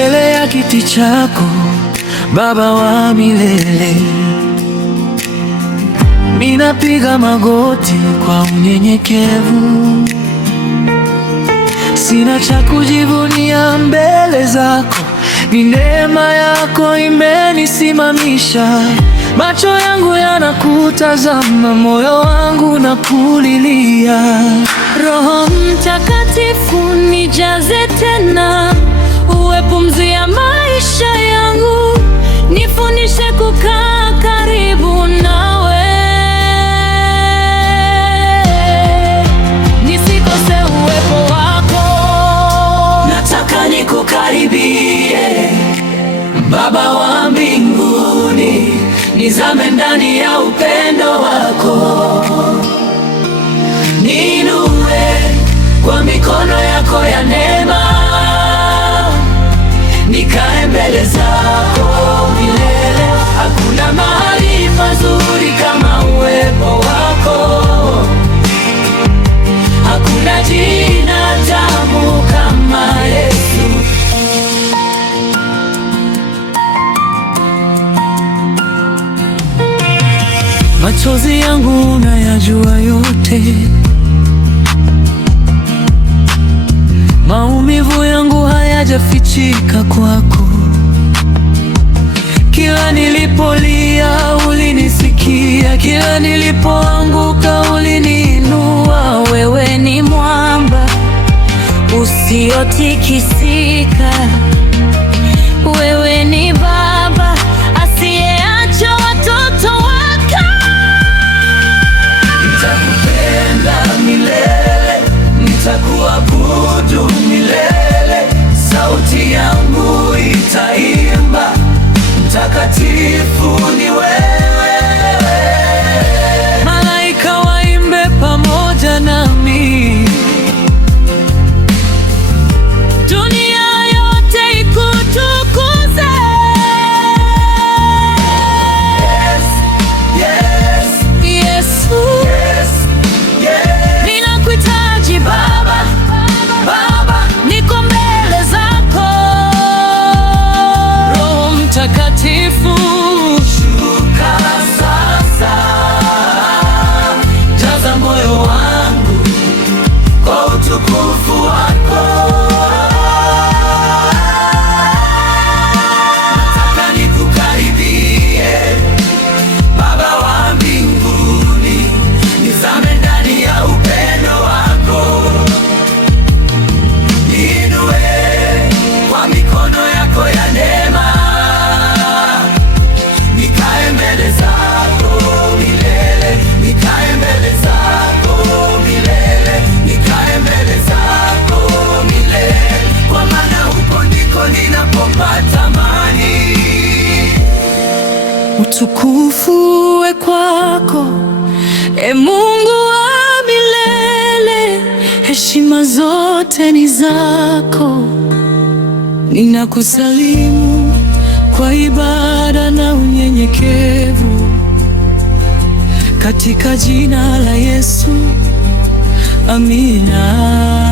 mbele ya kiti chako, Baba wa milele. Ninapiga magoti kwa unyenyekevu, sina cha kujivunia mbele zako. Ni neema yako imenisimamisha. Macho yangu yanakutazama, moyo wangu nakulilia. Roho Mtakatifu nijaze tena, uwe pumzi ya maisha yangu. Nifundishe kukaa karibu nawe, nisikose uwepo wako. Nataka nikukaribie, Baba wa mbinguni, nizame ndani ya upendo wako. Niinue kwa mikono yako ya neema, nikae mbele zako milele. Hakuna mahali pazuri kama uwepo wako, hakuna jina tamu kama Yesu. Machozi yangu unayajua yote, maumivu yangu hayajafichika kwako. Kila nilipolia ulinisikia, kila nilipoanguka uliniinua. Wewe ni mwamba usiotikisika, wewe ni Baba asiyeacha watoto wake. Nitakupenda milele, nitakuabudu milele. Sauti yangu itaimba, mtakatifu ni wewe. Malaika waimbe pamoja nami, dunia yote ikutukuze. Yes, yes, Yesu, yes, yes. Ninakuhitaji Baba, Baba, niko mbele zako. Roho Mtakatifu, shuka sasa, jaza moyo wangu kwa utukufu wako. Nataka nikukaribie, Baba wa mbinguni, nizame ndani ya upendo wako. Niinue kwa mikono yako ya neema, nikae mbele zako milele, nikae mbele zako milele, nikae mbele zako milele, kwa maana huko ndiko ninapopata amani. Utukufu uwe kwako, e Mungu wa milele, heshima zote ni zako. Ninakusalimu kwa ibada na unyenyekevu, katika jina la Yesu, amina.